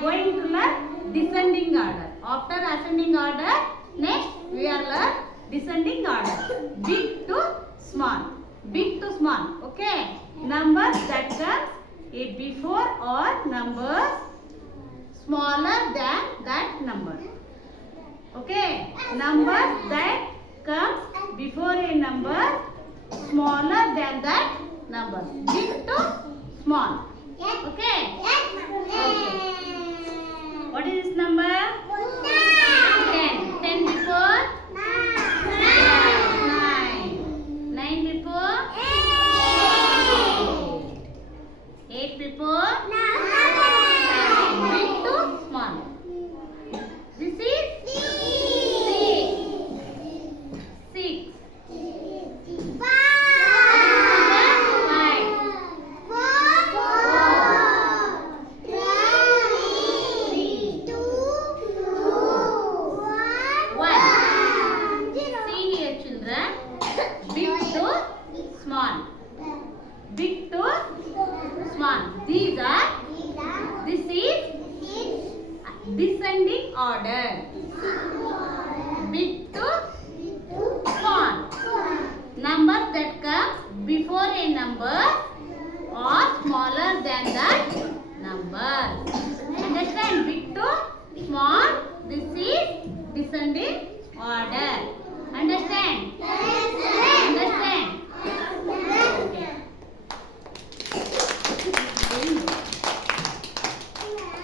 going to learn descending order. After ascending order, next we are learn descending order. Big to small. Big to small. Okay. Numbers that comes before or numbers smaller than that number. Okay. Numbers that comes before a number smaller than that number. Big to small. Okay. Okay. What is this number? 10. 10 before? 9. 9 before? 8. 8 before? 7. Big to small. This is 6. 6. Big to small. This is descending order. Big to small. Numbers that come before a number or smaller than that number. Understand? Big to small. This is descending order. Understand?